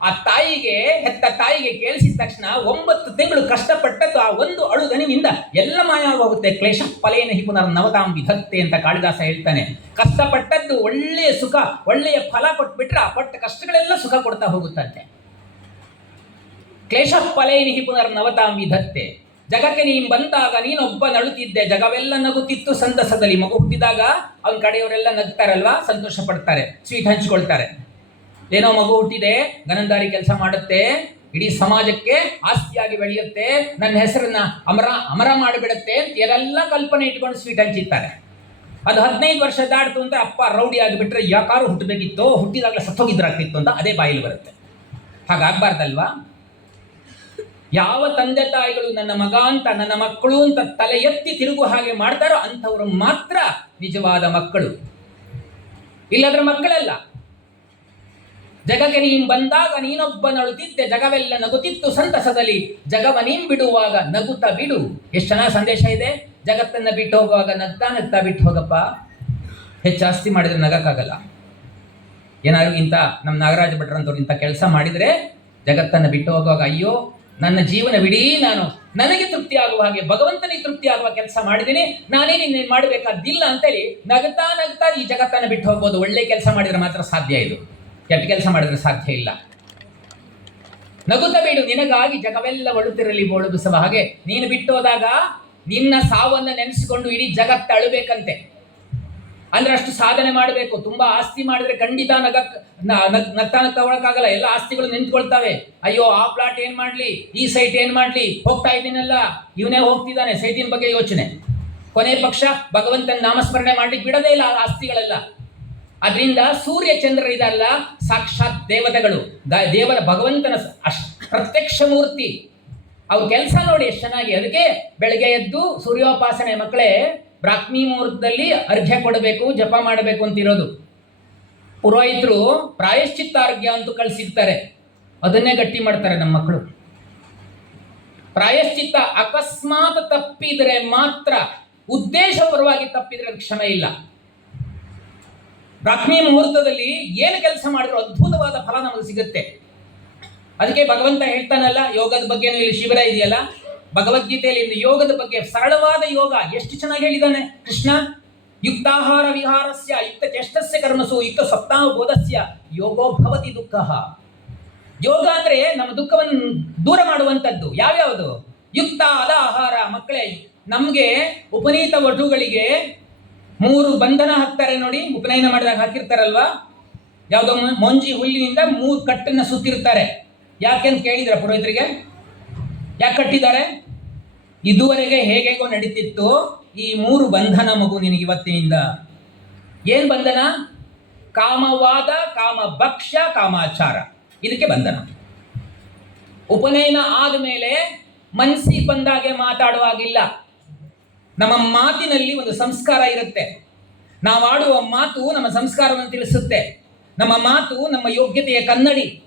ಆ ತಾಯಿಗೆ, ಹೆತ್ತ ತಾಯಿಗೆ ಕೇಳಿಸಿದ ತಕ್ಷಣ ಒಂಬತ್ತು ತಿಂಗಳು ಕಷ್ಟಪಟ್ಟದ್ದು ಆ ಒಂದು ಅಳುದನಿನಿಂದ ಎಲ್ಲ ಮಾಯವಾಗುತ್ತೆ. ಕ್ಲೇಶ ಫಲೇನ ಹಿ ನವತಾಂ ವಿಧತ್ತೆ ಅಂತ ಕಾಳಿದಾಸ ಹೇಳ್ತಾನೆ. ಕಷ್ಟಪಟ್ಟದ್ದು ಒಳ್ಳೆಯ ಸುಖ, ಒಳ್ಳೆಯ ಫಲ ಕೊಟ್ಬಿಟ್ರೆ ಆ ಪಟ್ಟ ಕಷ್ಟಗಳೆಲ್ಲ ಸುಖ ಕೊಡ್ತಾ ಹೋಗುತ್ತಂತೆ. ಕ್ಲೇಶ ಫಲೇನ ಹಿ ನವತಾಂ ವಿಧತ್ತೆ ಜಗಕ್ಕೆ ನೀನ್ ಬಂದಾಗ ನೀನೊಬ್ಬ ನಡುತ್ತಿದ್ದೆ. ಜಗವೆಲ್ಲ ನಗುತ್ತಿತ್ತು ಸಂತಸದಲ್ಲಿ ಮಗು ಹುಟ್ಟಿದಾಗ ಅವನ ಕಡೆಯವರೆಲ್ಲ ನಗ್ತಾರಲ್ವಾ? ಸಂತೋಷ ಪಡ್ತಾರೆ, ಸ್ವೀಟ್ ಹಂಚ್ಕೊಳ್ತಾರೆ. ಏನೋ ಮಗು ಹುಟ್ಟಿದೆ ಗನಂದಾರಿ ಕೆಲಸ ಮಾಡುತ್ತೆ, ಇಡೀ ಸಮಾಜಕ್ಕೆ ಆಸ್ತಿಯಾಗಿ ಬೆಳೆಯುತ್ತೆ, ನನ್ನ ಹೆಸರನ್ನ ಅಮರ ಅಮರ ಮಾಡಿಬಿಡುತ್ತೆ ಅಂತ ಎಲ್ಲ ಕಲ್ಪನೆ ಇಟ್ಕೊಂಡು ಸ್ವೀಟ್ ಹಂಚಿರ್ತಾರೆ ಅದು ಹದಿನೈದು ವರ್ಷ ದಾಡ್ತು ಅಂತ ಅಪ್ಪ ರೌಡಿ ಆಗಿಬಿಟ್ರೆ ಯಾಕಾರು ಹುಟ್ಟಬೇಕಿತ್ತು, ಹುಟ್ಟಿದಾಗಲೇ ಸತ್ತೋಗಿದ್ರಾಗ್ತಿತ್ತು ಅಂತ ಅದೇ ಬಾಯಿಲು ಬರುತ್ತೆ. ಹಾಗಾಗಬಾರ್ದಲ್ವಾ? ಯಾವ ತಂದೆ ತಾಯಿಗಳು ನನ್ನ ಮಗ ಅಂತ, ನನ್ನ ಮಕ್ಕಳು ಅಂತ ತಲೆ ಎತ್ತಿ ತಿರುಗು ಹಾಗೆ ಮಾಡ್ತಾರೋ ಅಂಥವ್ರು ಮಾತ್ರ ನಿಜವಾದ ಮಕ್ಕಳು. ಇಲ್ಲದ್ರ ಮಕ್ಕಳಲ್ಲ. ಜಗಕ್ಕೆ ನೀನ್ ಬಂದಾಗ ನೀನೊಬ್ಬ ನಳುತ್ತಿದ್ದೆ ಜಗವೆಲ್ಲ ನಗುತ್ತಿತ್ತು ಸಂತಸದಲ್ಲಿ. ಜಗವ ನೀನ್ ಬಿಡುವಾಗ ನಗುತ್ತ ಬಿಡು. ಎಷ್ಟು ಚೆನ್ನಾಗಿ ಸಂದೇಶ ಇದೆ? ಜಗತ್ತನ್ನ ಬಿಟ್ಟು ಹೋಗುವಾಗ ನಗ್ತಾ ನಗ್ತಾ ಬಿಟ್ಟು ಹೋಗಪ್ಪ. ಹೆಚ್ಚು ಜಾಸ್ತಿ ಮಾಡಿದ್ರೆ ನಗಕ್ಕಾಗಲ್ಲ. ಏನಾದ್ರು ಇಂಥ ನಮ್ಮ ನಾಗರಾಜ ಭಟ್ರಂತವ್ರು ಇಂಥ ಕೆಲಸ ಮಾಡಿದರೆ ಜಗತ್ತನ್ನು ಬಿಟ್ಟು ಹೋಗುವಾಗ, ಅಯ್ಯೋ, ನನ್ನ ಜೀವನ ಜೀವನವಿಡೀ ನಾನು. ನನಗೆ ತೃಪ್ತಿ ಆಗುವ ಹಾಗೆ, ಭಗವಂತನಿಗೆ ತೃಪ್ತಿ ಆಗುವ ಕೆಲಸ ಮಾಡಿದ್ದೀನಿ. ನಾನೇನು ಇನ್ನೇನು ಮಾಡಬೇಕಾದಿಲ್ಲ ಅಂತೇಳಿ ನಗ್ತಾ ನಗ್ತಾ ಈ ಜಗತ್ತನ್ನು ಬಿಟ್ಟು ಹೋಗ್ಬೋದು. ಒಳ್ಳೆ ಕೆಲಸ ಮಾಡಿದ್ರೆ ಮಾತ್ರ ಸಾಧ್ಯ ಇದು. ಕೆಟ್ಟ ಕೆಲಸ ಮಾಡಿದ್ರೆ ಸಾಧ್ಯ ಇಲ್ಲ. ನಗುತ್ತ ಬಿಡು, ನಿನಗಾಗಿ ಜಗವೆಲ್ಲ ಒಳುತ್ತಿರಲಿ ಬೋಳುಬಿಸುವ ಹಾಗೆ ನೀನು ಬಿಟ್ಟು ಹೋದಾಗ ನಿನ್ನ ಸಾವನ್ನ ನೆನೆಸಿಕೊಂಡು ಇಡೀ ಜಗತ್ತು ಅಳಬೇಕಂತೆ. ಅಂದ್ರೆ ಅಷ್ಟು ಸಾಧನೆ ಮಾಡಬೇಕು. ತುಂಬಾ ಆಸ್ತಿ ಮಾಡಿದ್ರೆ ಖಂಡಿತ ನಗ ನತ್ತ ತಗೊಳಕಾಗಲ್ಲ ಎಲ್ಲ ಆಸ್ತಿಗಳು ನಿಂತ್ಕೊಳ್ತಾವೆ. ಅಯ್ಯೋ, ಆ ಪ್ಲಾಟ್ ಏನ್ ಮಾಡ್ಲಿ? ಈ ಸೈಟ್ ಏನ್ ಮಾಡ್ಲಿ? ಹೋಗ್ತಾ ಇದ್ದೀನಲ್ಲ. ಇವನೇ ಹೋಗ್ತಿದ್ದಾನೆ. ಸೈಟಿನ ಬಗ್ಗೆ ಯೋಚನೆ. ಕೊನೆ ಪಕ್ಷ ಭಗವಂತನ ನಾಮಸ್ಮರಣೆ ಮಾಡ್ಲಿಕ್ಕೆ ಬಿಡದೇ ಇಲ್ಲ ಆ ಆಸ್ತಿಗಳೆಲ್ಲ. ಅದರಿಂದ ಸೂರ್ಯ ಚಂದ್ರ ಇದಲ್ಲ, ಸಾಕ್ಷಾತ್ ದೇವತೆಗಳು. ದೇವರ ಭಗವಂತನ ಅಶ್, ಪ್ರತ್ಯಕ್ಷ ಮೂರ್ತಿ. ಅವ್ರ ಕೆಲಸ ನೋಡಿ ಎಷ್ಟು ಚೆನ್ನಾಗಿ, ಅದಕ್ಕೆ ಬೆಳಗ್ಗೆ ಎದ್ದು ಸೂರ್ಯೋಪಾಸನೆ ಮಕ್ಕಳೇ, ಬ್ರಾಹ್ಮಿ ಮುಹೂರ್ತದಲ್ಲಿ ಅರ್ಘ್ಯ ಕೊಡಬೇಕು, ಜಪ ಮಾಡಬೇಕು ಅಂತಿರೋದು. ಪುರೋಹಿತರು ಪ್ರಾಯಶ್ಚಿತ್ತಾರ್ಘ್ಯ ಅಂತೂ ಕಳಿಸಿರ್ತಾರೆ. ಅದನ್ನೇ ಗಟ್ಟಿ ಮಾಡ್ತಾರೆ ನಮ್ಮ ಮಕ್ಕಳು ಪ್ರಾಯಶ್ಚಿತ್ತ ಅಕಸ್ಮಾತ್ ತಪ್ಪಿದರೆ ಮಾತ್ರ ಉದ್ದೇಶಪರವಾಗಿ ತಪ್ಪಿದ್ರೆ ಕ್ಷಮೆ ಇಲ್ಲ. ಬ್ರಾಹ್ಮಿ ಮುಹೂರ್ತದಲ್ಲಿ ಏನು ಕೆಲಸ ಮಾಡಿದ್ರು ಅದ್ಭುತವಾದ ಫಲ ನಮಗೆ ಸಿಗುತ್ತೆ. ಅದಕ್ಕೆ ಭಗವಂತ ಹೇಳ್ತಾನಲ್ಲ, ಯೋಗದ ಬಗ್ಗೆ ಇಲ್ಲಿ ಶಿಬಿರ ಇದೆಯಲ್ಲ? ಭಗವದ್ಗೀತೆಯಲ್ಲಿ ಇಂದು ಯೋಗದ ಬಗ್ಗೆ ಸರಳವಾದ ಯೋಗ ಎಷ್ಟು ಚೆನ್ನಾಗಿ ಹೇಳಿದ್ದಾನೆ. ಕೃಷ್ಣ, ಯುಕ್ತಾಹಾರ ವಿಹಾರಸ್ಯ, ಯುಕ್ತ ಚೇಷ್ಟಸ್ಯ ಕರ್ಮಸು, ಯುಕ್ತ ಸಪ್ತಾಹ ಬೋಧಸ್ಯ ಯೋಗೋ ಭವತಿ ದುಃಖ. ಯೋಗ ಅಂದ್ರೆ ನಮ್ಮ ದುಃಖವನ್ನು ದೂರ ಮಾಡುವಂಥದ್ದು. ಯಾವ್ಯಾವುದು? ಯುಕ್ತ ಆದ ಆಹಾರ. ಮಕ್ಕಳೇ, ನಮಗೆ ಉಪನೀತ ವಧುಗಳಿಗೆ ಮೂರು ಬಂಧನ ಹಾಕ್ತಾರೆ ನೋಡಿ, ಉಪನಯನ ಮಾಡಿದಾಗ ಹಾಕಿರ್ತಾರಲ್ವಾ? ಯಾವುದೋ ಮಂಜಿ ಹುಲ್ಲಿನಿಂದ ಮೂರು ಕಟ್ಟನ್ನ ಸುತ್ತಿರ್ತಾರೆ. ಯಾಕೆ ಅಂತ ಕೇಳಿದ್ರ ಪುರೋಹಿತರಿಗೆ? ಯಾಕೆ ಕಟ್ಟಿದ್ದಾರೆ? ಇದುವರೆಗೆ ಹೇಗೇಗೋ ನಡೀತಿತ್ತು ಈ ಮೂರು ಬಂಧನ ಮಗು ನಿನಗೆ ಇವತ್ತಿನಿಂದ. ಏನ್ ಬಂಧನ? ಕಾಮವಾದ ಕಾಮ ಭಕ್ಷ್ಯ ಕಾಮಾಚಾರ. ಇದಕ್ಕೆ ಬಂಧನ. ಉಪನಯನ ಆದಮೇಲೆ ಮನಸ್ಸಿಗೆ ಬಂದಾಗೆ ಮಾತಾಡುವಾಗಿಲ್ಲ. ನಮ್ಮ ಮಾತಿನಲ್ಲಿ ಒಂದು ಸಂಸ್ಕಾರ ಇರುತ್ತೆ. ನಾವಾಡುವ ಮಾತು ನಮ್ಮ ಸಂಸ್ಕಾರವನ್ನು ತಿಳಿಸುತ್ತೆ. ನಮ್ಮ ಮಾತು ನಮ್ಮ ಯೋಗ್ಯತೆಯ ಕನ್ನಡಿ.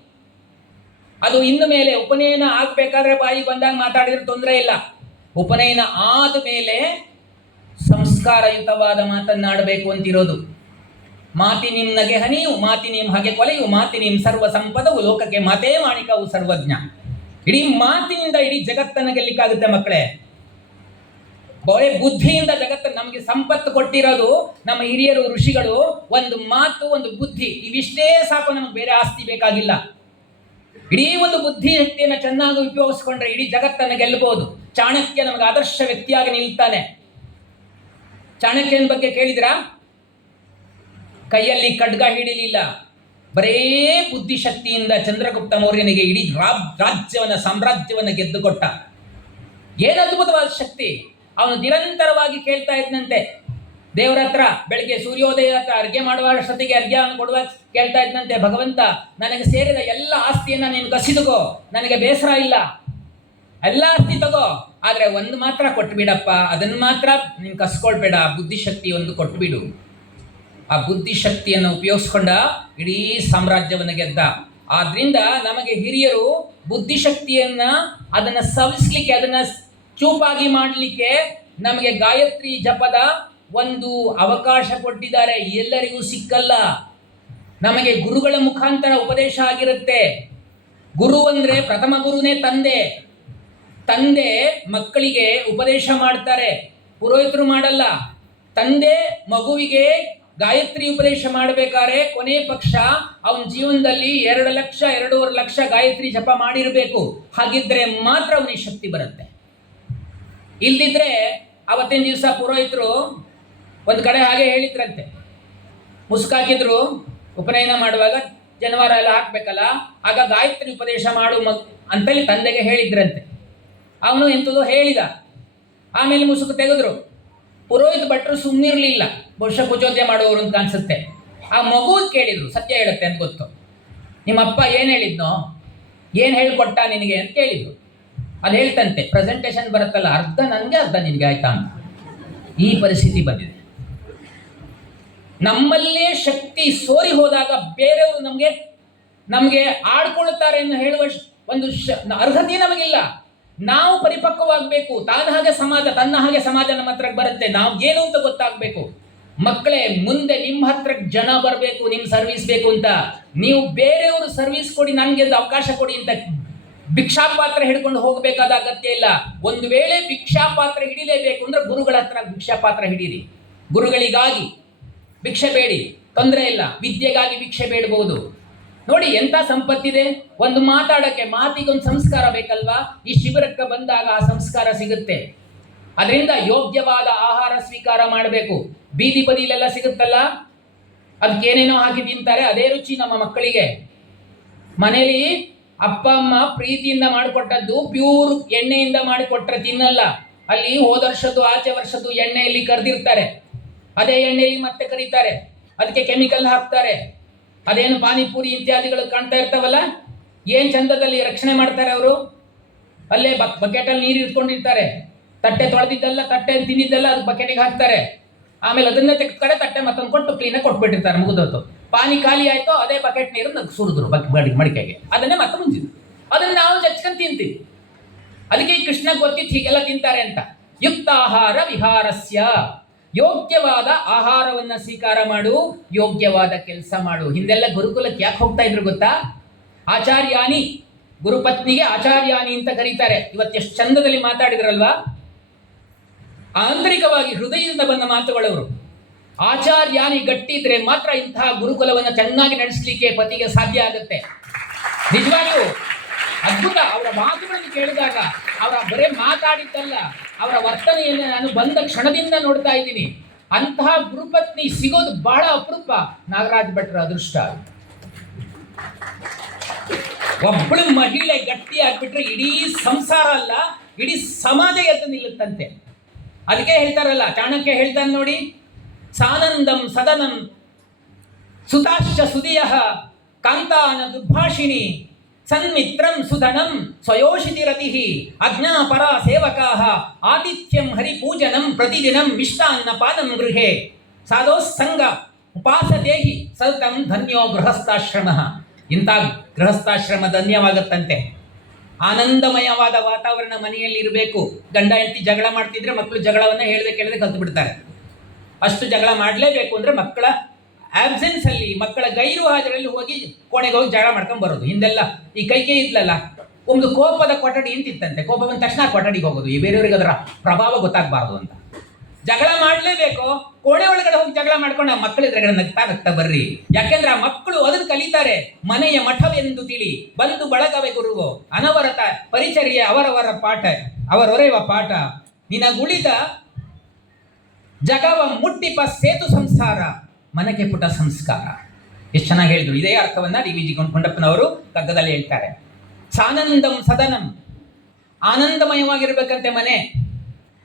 ಅದು ಇನ್ನು ಮೇಲೆ ಉಪನಯನ ಆಗ್ಬೇಕಾದ್ರೆ ಬಾಯಿ ಬಂದಾಗ ಮಾತಾಡಿದ್ರೆ ತೊಂದರೆ ಇಲ್ಲ. ಉಪನಯನ ಆದ ಮೇಲೆ ಸಂಸ್ಕಾರಯುತವಾದ ಮಾತನ್ನಾಡಬೇಕು ಅಂತಿರೋದು. ಮಾತಿ ನಿಮ್ಮ ನಗೆ ಹನಿಯು ಮಾತಿ ನಿಮ್ಮ ಹಾಗೆ ಕೊಲೆಯು ಮಾತಿ ನಿಮ್ಮ ಸರ್ವ ಸಂಪದವು, ಲೋಕಕ್ಕೆ ಮಾತೇ ಮಾಣಿಕವು ಸರ್ವಜ್ಞ. ಇಡೀ ಮಾತಿನಿಂದ ಇಡೀ ಜಗತ್ತನ್ನು ಗೆಲ್ಲಿಕ್ಕಾಗುತ್ತೆ ಮಕ್ಕಳೇ. ಬರೇ ಬುದ್ಧಿಯಿಂದ ಜಗತ್ತು ನಮಗೆ ಸಂಪತ್ತು ಕೊಟ್ಟಿರೋದು ನಮ್ಮ ಹಿರಿಯರು ಋಷಿಗಳು ಒಂದು ಮಾತು, ಒಂದು ಬುದ್ಧಿ. ಇವಿಷ್ಟೇ ಸಾಕು, ನಮಗೆ ಬೇರೆ ಆಸ್ತಿ ಬೇಕಾಗಿಲ್ಲ. ಇಡೀ ಒಂದು ಬುದ್ಧಿ ಶಕ್ತಿಯನ್ನು ಚೆನ್ನಾಗಿ ಉಪಯೋಗಿಸ್ಕೊಂಡ್ರೆ ಇಡೀ ಜಗತ್ತನ್ನು ಗೆಲ್ಲಬಹುದು ಚಾಣಕ್ಯ ನಮಗೆ ಆದರ್ಶ ವ್ಯಕ್ತಿಯಾಗಿ ನಿಲ್ತಾನೆ. ಚಾಣಕ್ಯನ ಬಗ್ಗೆ ಕೇಳಿದ್ರಾ? ಕೈಯಲ್ಲಿ ಖಡ್ಗ ಹಿಡಿಲಿಲ್ಲ. ಬರೇ ಬುದ್ಧಿಶಕ್ತಿಯಿಂದ ಚಂದ್ರಗುಪ್ತ ಮೌರ್ಯನಿಗೆ ಇಡೀ ರಾಜ್ಯವನ್ನು ರಾಜ್ಯವನ್ನ, ಸಾಮ್ರಾಜ್ಯವನ್ನ ಗೆದ್ದುಕೊಟ್ಟ. ಏನು ಅದ್ಭುತವಾದ ಶಕ್ತಿ? ಅವನು ನಿರಂತರವಾಗಿ ಕೇಳ್ತಾ ಇದ್ನಂತೆ. ದೇವರ ಹತ್ರ ಬೆಳಿಗ್ಗೆ ಸೂರ್ಯೋದಯ ಹತ್ರ ಅರ್ಘ್ಯ ಮಾಡುವ ಅಷ್ಟೊತ್ತಿಗೆ ಅರ್ಘ್ಯವನ್ನು ಕೊಡುವ ಕೇಳ್ತಾ ಇದ್ದಂತೆ ಭಗವಂತ, ನನಗೆ ಸೇರಿದ ಎಲ್ಲ ಆಸ್ತಿಯನ್ನ ನೀನು ಕಸಿದುಕೋ ನನಗೆ ಬೇಸರ ಇಲ್ಲ. ಎಲ್ಲ ಆಸ್ತಿ ತಗೋ. ಆದರೆ ಒಂದು ಮಾತ್ರ ಕೊಟ್ಬಿಡಪ್ಪ. ಅದನ್ನು ಮಾತ್ರ ನೀನು ಕಸ್ಕೊಳ್ಬೇಡ. ಬುದ್ಧಿಶಕ್ತಿ ಒಂದು ಕೊಟ್ಬಿಡು. ಆ ಬುದ್ಧಿಶಕ್ತಿಯನ್ನು ಉಪಯೋಗಿಸ್ಕೊಂಡ ಇಡೀ ಸಾಮ್ರಾಜ್ಯವನ್ನು ಗೆದ್ದ. ಆದ್ರಿಂದ ನಮಗೆ ಹಿರಿಯರು ಬುದ್ಧಿಶಕ್ತಿಯನ್ನ ಅದನ್ನ ಸವಿಸ್ಲಿಕ್ಕೆ, ಅದನ್ನ ಚೂಪಾಗಿ ಮಾಡಲಿಕ್ಕೆ ನಮಗೆ ಗಾಯತ್ರಿ ಜಪದ ಒಂದು ಅವಕಾಶ ಕೊಟ್ಟಿದ್ದಾರೆ. ಎಲ್ಲರಿಗೂ ಸಿಕ್ಕಲ್ಲ. ನಮಗೆ ಗುರುಗಳ ಮುಖಾಂತರ ಉಪದೇಶ ಆಗಿರುತ್ತೆ. ಗುರು ಅಂದ್ರೆ ಪ್ರಥಮ ಗುರುನೇ ತಂದೆ. ತಂದೆ ಮಕ್ಕಳಿಗೆ ಉಪದೇಶ ಮಾಡ್ತಾರೆ. ಪುರೋಹಿತರು ಮಾಡಲ್ಲ. ತಂದೆ ಮಗುವಿಗೆ ಗಾಯತ್ರಿ ಉಪದೇಶ ಮಾಡಬೇಕಾದ್ರೆ ಕೊನೆ ಪಕ್ಷ ಅವನ ಜೀವನದಲ್ಲಿ ಎರಡು ಲಕ್ಷ, ಎರಡೂವರೆ ಲಕ್ಷ ಗಾಯತ್ರಿ ಜಪ ಮಾಡಿರಬೇಕು. ಹಾಗಿದ್ರೆ ಮಾತ್ರ ಅವನಿಗೆ ಶಕ್ತಿ ಬರುತ್ತೆ. ಇಲ್ದಿದ್ರೆ ಅವತ್ತಿನ ದಿವಸ ಪುರೋಹಿತರು ಒಂದು ಕಡೆ ಹಾಗೆ ಹೇಳಿದ್ರಂತೆ. ಮುಸುಕಾಕಿದ್ರು ಉಪನಯನ ಮಾಡುವಾಗ ಜನವಾರ ಎಲ್ಲ ಹಾಕ್ಬೇಕಲ್ಲ, ಆಗ ಗಾಯತ್ರಿ ಉಪದೇಶ ಮಾಡು ಮಗ್ ಅಂತೇಳಿ ತಂದೆಗೆ ಹೇಳಿದ್ರಂತೆ. ಅವನು ಎಂಥದೋ ಹೇಳಿದ. ಆಮೇಲೆ ಮುಸುಕು ತೆಗೆದ್ರು. ಪುರೋಹಿತ ಭಟ್ರು ಸುಮ್ಮನಿರಲಿಲ್ಲ ಬಹುಶಃ ಪೂಜೋದ್ಯ ಮಾಡುವವರು ಅಂತ ಅನ್ಸುತ್ತೆ. ಆ ಮಗು ಕೇಳಿದ್ರು, ಸತ್ಯ ಹೇಳುತ್ತೆ ಅಂತ ಗೊತ್ತು. ನಿಮ್ಮಪ್ಪ ಏನು ಹೇಳಿದ್ನೋ, ಏನು ಹೇಳಿಕೊಟ್ಟ ನಿನಗೆ ಅಂತ ಕೇಳಿದ್ರು. ಅದು ಹೇಳ್ತಂತೆ ಪ್ರೆಸೆಂಟೇಷನ್ ಬರುತ್ತಲ್ಲ, ಅರ್ಧ ನನಗೆ, ಅರ್ಧ ನಿನಗೆ, ಆಯ್ತಾ ಅಂತ. ಈ ಪರಿಸ್ಥಿತಿ ಬಂದಿದೆ. ನಮ್ಮಲ್ಲೇ ಶಕ್ತಿ ಸೋರಿ ಹೋದಾಗ ಬೇರೆಯವರು ನಮಗೆ ನಮಗೆ ಆಡ್ಕೊಳ್ತಾರೆ ಎಂದು ಹೇಳುವ ಒಂದು ಅರ್ಹತೆ ನಮಗಿಲ್ಲ. ನಾವು ಪರಿಪಕ್ವವಾಗಬೇಕು. ತಾನ ಹಾಗೆ ಸಮಾಜ, ತನ್ನ ಹಾಗೆ ಸಮಾಜ ನಮ್ಮ ಹತ್ರಕ್ಕೆ ಬರುತ್ತೆ. ನಾವು ಏನು ಅಂತ ಗೊತ್ತಾಗಬೇಕು. ಮಕ್ಕಳೇ, ಮುಂದೆ ನಿಮ್ಮ ಹತ್ರ ಜನ ಬರಬೇಕು, ನಿಮ್ಮ ಸರ್ವಿಸ್ ಬೇಕು ಅಂತ. ನೀವು ಬೇರೆಯವರು ಸರ್ವಿಸ್ ಕೊಡಿ, ನನಗೆ ಅವಕಾಶ ಕೊಡಿ ಅಂತ ಭಿಕ್ಷಾಪಾತ್ರ ಹಿಡ್ಕೊಂಡು ಹೋಗಬೇಕಾದ ಅಗತ್ಯ ಇಲ್ಲ. ಒಂದು ವೇಳೆ ಭಿಕ್ಷಾಪಾತ್ರ ಹಿಡಿಲೇಬೇಕು ಅಂದ್ರೆ ಗುರುಗಳ ಹತ್ರ ಭಿಕ್ಷಾಪಾತ್ರ ಹಿಡೀರಿ. ಗುರುಗಳಿಗಾಗಿ ಭಿಕ್ಷೆ ಬೇಡಿ. ತೊಂದರೆ ಇಲ್ಲ. ವಿದ್ಯೆಗಾಗಿ ಭಿಕ್ಷೆ ಬೇಡಬಹುದು ನೋಡಿ ಎಂತ ಸಂಪತ್ತಿದೆ? ಒಂದು ಮಾತಾಡಕ್ಕೆ ಮಾತಿಗೊಂದು ಸಂಸ್ಕಾರ ಬೇಕಲ್ವಾ? ಈ ಶಿಬಿರಕ್ಕೆ ಬಂದಾಗ ಆ ಸಂಸ್ಕಾರ ಸಿಗುತ್ತೆ. ಅದರಿಂದ ಯೋಗ್ಯವಾದ ಆಹಾರ ಸ್ವೀಕಾರ ಮಾಡಬೇಕು. ಬೀದಿ ಬದಿಲೆಲ್ಲ ಸಿಗುತ್ತಲ್ಲ? ಅದಕ್ಕೆ ಏನೇನೋ ಹಾಕಿ ತಿಂತಾರೆ. ಅದೇ ರುಚಿ ನಮ್ಮ ಮಕ್ಕಳಿಗೆ. ಮನೇಲಿ ಅಪ್ಪ, ಅಮ್ಮ ಪ್ರೀತಿಯಿಂದ ಮಾಡಿಕೊಟ್ಟದ್ದು ಪ್ಯೂರ್ ಎಣ್ಣೆಯಿಂದ ಮಾಡಿಕೊಟ್ರೆ ತಿನ್ನಲ್ಲ. ಅಲ್ಲಿ ಹೋದ ವರ್ಷದ್ದು, ಆಚೆ ವರ್ಷದ್ದು ಎಣ್ಣೆಯಲ್ಲಿ ಕರೆದಿರ್ತಾರೆ. ಅದೇ ಎಣ್ಣೆಯಲ್ಲಿ ಮತ್ತೆ ಕರೀತಾರೆ. ಅದಕ್ಕೆ ಕೆಮಿಕಲ್ ಹಾಕ್ತಾರೆ. ಅದೇನು ಪಾನಿಪುರಿ ಇತ್ಯಾದಿಗಳು ಕಾಣ್ತಾ ಇರ್ತಾವಲ್ಲ, ಏನ್ ಚಂದದಲ್ಲಿ ರಕ್ಷಣೆ ಮಾಡ್ತಾರೆ ಅವರು? ಅಲ್ಲೇ ಬಕ್ ಬಕೆಟಲ್ಲಿ ನೀರು ಇಟ್ಕೊಂಡಿರ್ತಾರೆ. ತಟ್ಟೆ ತೊಳೆದಿದ್ದೆಲ್ಲ, ತಟ್ಟೆ ತಿಂದಿದ್ದೆಲ್ಲ, ಅದು ಬಕೆಟಿಗೆ ಹಾಕ್ತಾರೆ. ಆಮೇಲೆ ಅದನ್ನ ತೆಗೆದ ಕಡೆ ತಟ್ಟೆ ಮತ್ತೊಂದು ಕೊಟ್ಟು ಕ್ಲೀನಾಗಿ ಕೊಟ್ಬಿಟ್ಟಿರ್ತಾರೆ ಮುಗಿದೋತು ಪಾನಿ ಖಾಲಿ ಆಯ್ತೋ ಅದೇ ಬಕೆಟ್ ನೀರನ್ನು ಸುರಿದ್ರು ಬಕ್ ಮಡಿ ಮಡಿಕೆಗೆ. ಅದನ್ನೇ ಮತ್ತೆ ಮುಂಜಿದ್ರು ಅದನ್ನ ನಾವು ಚಚ್ಕೊಂಡು ತಿಂತೀವಿ. ಅದಕ್ಕೆ ಕೃಷ್ಣ ಗೊತ್ತಿತ್ತು ಹೀಗೆಲ್ಲ ತಿಂತಾರೆ ಅಂತ. ಯುಕ್ತಾಹಾರ ವಿಹಾರಸ್ಯ. ಯೋಗ್ಯವಾದ ಆಹಾರವನ್ನ ಸ್ವೀಕಾರ ಮಾಡು, ಯೋಗ್ಯವಾದ ಕೆಲಸ ಮಾಡು. ಹಿಂದೆಲ್ಲ ಗುರುಕುಲಕ್ಕೆ ಯಾಕೆ ಹೋಗ್ತಾ ಇದ್ರು ಗೊತ್ತಾ? ಆಚಾರ್ಯಾನಿ, ಗುರುಪತ್ನಿಗೆ ಆಚಾರ್ಯಾನಿ ಅಂತ ಕರೀತಾರೆ. ಇವತ್ತೆಷ್ಟು ಚಂದದಲ್ಲಿ ಮಾತಾಡಿದ್ರಲ್ವಾ? ಆಂತರಿಕವಾಗಿ ಹೃದಯದಿಂದ ಬಂದ ಮಾತುಗಳವರು. ಆಚಾರ್ಯಾನಿ ಗಟ್ಟಿ ಇದ್ರೆ ಮಾತ್ರ ಇಂತಹ ಗುರುಕುಲವನ್ನು ಚೆನ್ನಾಗಿ ನಡೆಸಲಿಕ್ಕೆ ಪತಿಗೆ ಸಾಧ್ಯ ಆಗುತ್ತೆ. ನಿಜವಾಗಿಯೂ ಅದ್ಭುತ. ಅವರ ಮಾತುಗಳನ್ನು ಕೇಳಿದಾಗ, ಅವರ ಬರೇ ಮಾತಾಡಿದ್ದಲ್ಲ, ಅವರ ವರ್ತನೆಯನ್ನು ನಾನು ಬಂದ ಕ್ಷಣದಿಂದ ನೋಡ್ತಾ ಇದ್ದೀನಿ. ಅಂತಹ ಗುರುಪತ್ನಿ ಸಿಗೋದು ಬಹಳ ಅಪರೂಪ. ನಾಗರಾಜ್ ಭಟ್ರ ಅದೃಷ್ಟ. ಒಬ್ಬಳು ಮಹಿಳೆ ಗಟ್ಟಿ ಆಗ್ಬಿಟ್ರೆ ಇಡೀ ಸಂಸಾರ ಅಲ್ಲ, ಇಡೀ ಸಮಾಜ ಎದ್ದು ನಿಲ್ಲುತ್ತಂತೆ. ಅದಕ್ಕೆ ಹೇಳ್ತಾರಲ್ಲ, ಚಾಣಕ್ಯ ಹೇಳ್ತಾನೆ ನೋಡಿ ಸಾನಂದಂ ಸದನಂ ಸುತಾಶ್ಚ ಸುದಿಯ ಕಾಂತಾನ ದುರ್ಭಾಷಿಣಿ ಸನ್ಮಿತ್ರಂ ಸುಧನಂ ಸ್ವಯೋಷಿತಿರತಿ ಅಜ್ಞಾಪರ ಸೇವಕಾ ಆತಿಥ್ಯಂ ಹರಿಪೂಜನಂ ಪ್ರತಿದಿನಂ ಮಿಷ್ಟಾನ್ನ ಪಾನಂ ಗೃಹೆ ಸಾಧೋಸ್ಸಂಗ ಉಪಾಸದೇಹಿ ಸತತಂ ಧನ್ಯೋ ಗೃಹಸ್ಥಾಶ್ರಮ ಇಂಥ ಗೃಹಸ್ಥಾಶ್ರಮ ಧನ್ಯವಾಗುತ್ತಂತೆ. ಆನಂದಮಯವಾದ ವಾತಾವರಣ ಮನೆಯಲ್ಲಿ ಇರಬೇಕು. ಗಂಡ ಹೆಂಡತಿ ಜಗಳ ಮಾಡ್ತಿದ್ರೆ ಮಕ್ಕಳು ಜಗಳವನ್ನು ಹೇಳದೆ ಕೇಳದೆ ಕಲ್ತು ಬಿಡ್ತಾರೆ ಅಷ್ಟು ಜಗಳ ಮಾಡಲೇಬೇಕು ಅಂದರೆ ಮಕ್ಕಳ ಆಬ್ಸೆನ್ಸ್ ಅಲ್ಲಿ, ಮಕ್ಕಳ ಗೈರು ಹಾಜರಲ್ಲಿ ಹೋಗಿ ಕೋಣೆಗೆ ಹೋಗಿ ಜಗಳ ಮಾಡ್ಕೊಂಡು ಬರೋದು. ಹಿಂದೆಲ್ಲ ಈ ಕೈಕೆ ಇದ್ಲಲ್ಲ, ಒಂದು ಕೋಪದ ಕೊಠಡಿ ಇಂತಿತ್ತಂತೆ ಕೋಪ ಬಂದ ತಕ್ಷಣ ಕೊಠಡಿಗೆ ಹೋಗೋದು. ಈ ಬೇರೆಯವರಿಗೆ ಅದರ ಪ್ರಭಾವ ಗೊತ್ತಾಗಬಾರ್ದು ಅಂತ. ಜಗಳ ಮಾಡಲೇಬೇಕು. ಕೋಣೆ ಒಳಗಡೆ ಹೋಗಿ ಜಗಳ ಮಾಡ್ಕೊಂಡು ಆ ಮಕ್ಕಳ ಎದುರುಗಡೆ ನಗ್ತಾ ನಗ್ತಾ ಬರ್ರಿ. ಯಾಕೆಂದ್ರೆ ಆ ಮಕ್ಕಳು ಅದನ್ನು ಕಲಿತಾರೆ. ಮನೆಯ ಮಠವೆಂದು ತಿಳಿ, ಬಂದು ಬಳಗವೇ ಗುರುವು, ಅನವರತ ಪರಿಚರ್ಯ ಅವರವರ ಪಾಠ ಅವರೊರೆಯುವ ಪಾಠ. ನಿನಗುಳಿದ ಜಗವ ಮುಟ್ಟಿಪ ಸೇತು ಸಂಸಾರ, ಮನಕ್ಕೆ ಪುಟ ಸಂಸ್ಕಾರ. ಎಷ್ಟು ಚೆನ್ನಾಗಿ ಹೇಳಿದ್ರು. ಇದೇ ಅರ್ಥವನ್ನ ಡಿ ವಿ ಜಿ ಕೊಂಡಪ್ಪನವರು ಕಗ್ಗದಲ್ಲಿ ಹೇಳ್ತಾರೆ. ಸಾನಂದಂ ಸದನಂ. ಆನಂದಮಯವಾಗಿರ್ಬೇಕಂತೆ ಮನೆ.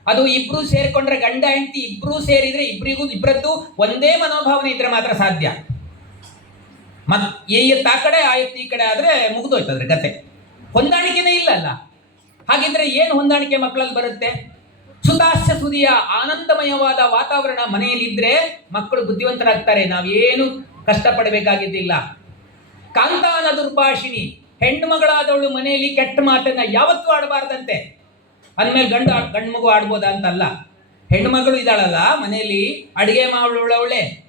ಅದು ಇಬ್ರು ಸೇರಿಕೊಂಡ್ರೆ ಗಂಡ, ಹೆಂಡತಿ ಇಬ್ರು ಸೇರಿದ್ರೆ ಇಬ್ರಿಗೂ ಇಬ್ಬರದ್ದು ಒಂದೇ ಮನೋಭಾವನೆ ಇದ್ರೆ ಮಾತ್ರ ಸಾಧ್ಯ. ಮತ್ ಎತ್ತು ಆ ಕಡೆ ಆಯತ್ತು ಈ ಕಡೆ ಆದ್ರೆ ಮುಗಿದೋಯ್ತು ಅದ್ರ ಕತೆ ಹೊಂದಾಣಿಕೆನೇ ಇಲ್ಲಲ್ಲ. ಹಾಗಿದ್ರೆ ಏನು ಹೊಂದಾಣಿಕೆ ಮಕ್ಕಳಲ್ಲಿ ಬರುತ್ತೆ? ಸುತಾಸ್ಯ ಸುದಿಯ ಆನಂದಮಯವಾದ ವಾತಾವರಣ ಮನೆಯಲ್ಲಿದ್ದರೆ ಮಕ್ಕಳು ಬುದ್ಧಿವಂತರಾಗ್ತಾರೆ. ನಾವೇನು ಕಷ್ಟಪಡಬೇಕಾಗಿದ್ದಿಲ್ಲ. ಕಾಂತಾನ ದುರ್ಭಾಷಿಣಿ ಹೆಣ್ಣು ಮಗಳಾದವಳು ಮನೆಯಲ್ಲಿ ಕೆಟ್ಟ ಮಾತನ್ನ ಯಾವತ್ತೂ ಆಡಬಾರ್ದಂತೆ. ಅಂದಮೇಲೆ ಗಂಡು ಗಂಡು ಮಗು ಆಡ್ಬೋದಾ ಅಂತಲ್ಲ. ಹೆಣ್ಣು ಮಗಳು ಇದ್ದಾಳಲ್ಲ, ಮನೆಯಲ್ಲಿ ಅಡುಗೆ ಮಾಡೋಳವಳೆ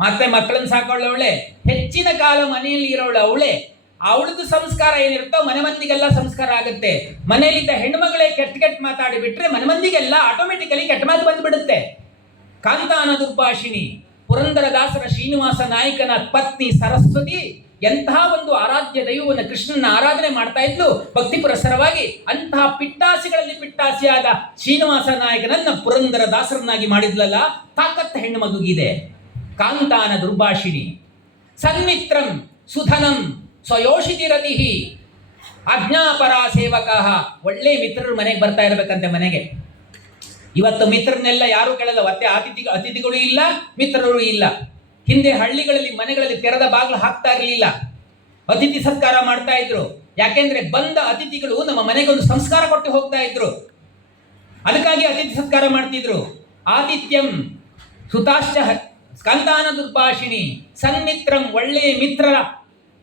ಮತ್ತೆ ಮಕ್ಕಳನ್ನ ಸಾಕೊಳ್ಳವಳೆ ಹೆಚ್ಚಿನ ಕಾಲ ಮನೆಯಲ್ಲಿ ಇರೋಳು ಅವಳೆ. ಅವಳದ್ದು ಸಂಸ್ಕಾರ ಏನಿರುತ್ತೋ ಮನೆ ಮಂದಿಗೆಲ್ಲ ಸಂಸ್ಕಾರ ಆಗುತ್ತೆ. ಮನೆಯಲ್ಲಿದ್ದ ಹೆಣ್ಮಗಳೇ ಕೆಟ್ಟ ಕೆಟ್ಟ ಮಾತಾಡಿ ಬಿಟ್ರೆ ಮನೆ ಮಂದಿಗೆಲ್ಲ ಆಟೋಮೆಟಿಕಲಿ ಕೆಟ್ಟ ಮಾತು ಬಂದ್ಬಿಡುತ್ತೆ. ಕಾಂತಾನ ದುರ್ಭಾಷಿಣಿ ಪುರಂದರದಾಸರ ಶ್ರೀನಿವಾಸ ನಾಯಕನ ಪತ್ನಿ ಸರಸ್ವತಿ ಎಂತಹ ಒಂದು ಆರಾಧ್ಯ ದೈವವನ್ನು ಕೃಷ್ಣನ ಆರಾಧನೆ ಮಾಡ್ತಾ ಇದ್ಲು. ಭಕ್ತಿ ಪುರಸ್ಸರವಾಗಿ ಅಂತಹ ಪಿಟ್ಟಾಸಿಗಳಲ್ಲಿ ಪಿಟ್ಟಾಸಿಯಾದ ಶ್ರೀನಿವಾಸ ನಾಯಕನನ್ನ ಪುರಂದರ ದಾಸರನ್ನಾಗಿ ಮಾಡಿದ್ಲಲ್ಲ ತಾಕತ್ತ ಹೆಣ್ಣು ಮಗುಗಿದೆ. ಕಾಂತಾನ ದುರ್ಭಾಷಿಣಿ ಸನ್ಮಿತ್ರಂ, ಸುಧನಂ ಸ್ವಯೋಷಿತಿರತಿ ಅಜ್ಞಾಪರ ಸೇವಕ. ಒಳ್ಳೆ ಮಿತ್ರರು ಮನೆಗೆ ಬರ್ತಾ ಇರಬೇಕಂತೆ ಮನೆಗೆ. ಇವತ್ತು ಮಿತ್ರನೆಲ್ಲ ಯಾರು ಕೇಳಲ್ಲ. ಮತ್ತೆ ಅತಿಥಿ, ಅತಿಥಿಗಳು ಇಲ್ಲ, ಮಿತ್ರರು ಇಲ್ಲ. ಹಿಂದೆ ಹಳ್ಳಿಗಳಲ್ಲಿ, ಮನೆಗಳಲ್ಲಿ ತೆರೆದ ಬಾಗಿಲು ಹಾಕ್ತಾ ಇರಲಿಲ್ಲ. ಅತಿಥಿ ಸತ್ಕಾರ ಮಾಡ್ತಾ ಇದ್ರು. ಯಾಕೆಂದ್ರೆ ಬಂದ ಅತಿಥಿಗಳು ನಮ್ಮ ಮನೆಗೆ ಒಂದು ಸಂಸ್ಕಾರ ಕೊಟ್ಟು ಹೋಗ್ತಾ ಇದ್ರು. ಅದಕ್ಕಾಗಿ ಅತಿಥಿ ಸತ್ಕಾರ ಮಾಡ್ತಿದ್ರು. ಆತಿಥ್ಯಂ ಸುತಾಶ್ಚ ಸ್ಕಂದಾನ ದುರ್ಭಾಷಿಣಿ ಸನ್ಮಿತ್ರಂ ಒಳ್ಳೆಯ ಮಿತ್ರರ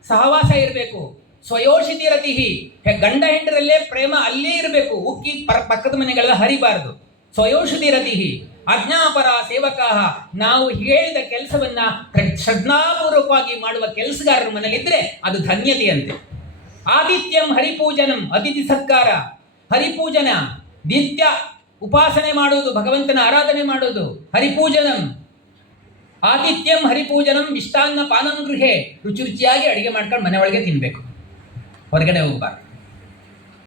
ಸಹವಾಸ ಇರಬೇಕು. ಸ್ವಯೋಷಿತಿ ರತಿಹಿ. ಗಂಡ ಹೆಂಡರಲ್ಲೇ ಪ್ರೇಮ ಅಲ್ಲೇ ಇರಬೇಕು. ಉಕ್ಕಿ ಪಕ್ಕದ ಮನೆಗಳೆಲ್ಲ ಹರಿಬಾರದು. ಸ್ವಯೋಷಿತಿ ರತಿಹಿ. ಅಜ್ಞಾಪರ ಸೇವಕ ನಾವು ಹೇಳಿದ ಕೆಲಸವನ್ನ ಪ್ರ- ಶ್ರದ್ಧಾಪೂರ್ವಕವಾಗಿ ಮಾಡುವ ಕೆಲಸಗಾರರ ಮನೇಲಿದ್ರೆ ಅದು ಧನ್ಯತೆಯಂತೆ. ಆದಿತ್ಯಂ ಹರಿಪೂಜನಂ ಅತಿಥಿ ಸತ್ಕಾರ. ಹರಿಪೂಜನ ನಿತ್ಯ ಉಪಾಸನೆ ಮಾಡುವುದು, ಭಗವಂತನ ಆರಾಧನೆ ಮಾಡುವುದು. ಹರಿಪೂಜನಂ ಆತಿಥ್ಯಂ ಹರಿಪೂಜನಂ ಮಿಷ್ಟಾನ್ನ ಪಾನಂ ಗೃಹೆ. ರುಚಿ ರುಚಿಯಾಗಿ ಅಡಿಗೆ ಮಾಡ್ಕೊಂಡು ಮನೆ ಒಳಗೆ ತಿನ್ನಬೇಕು ಹೊರಗಡೆ ಹೋಗ್ಬಾರ್ದು.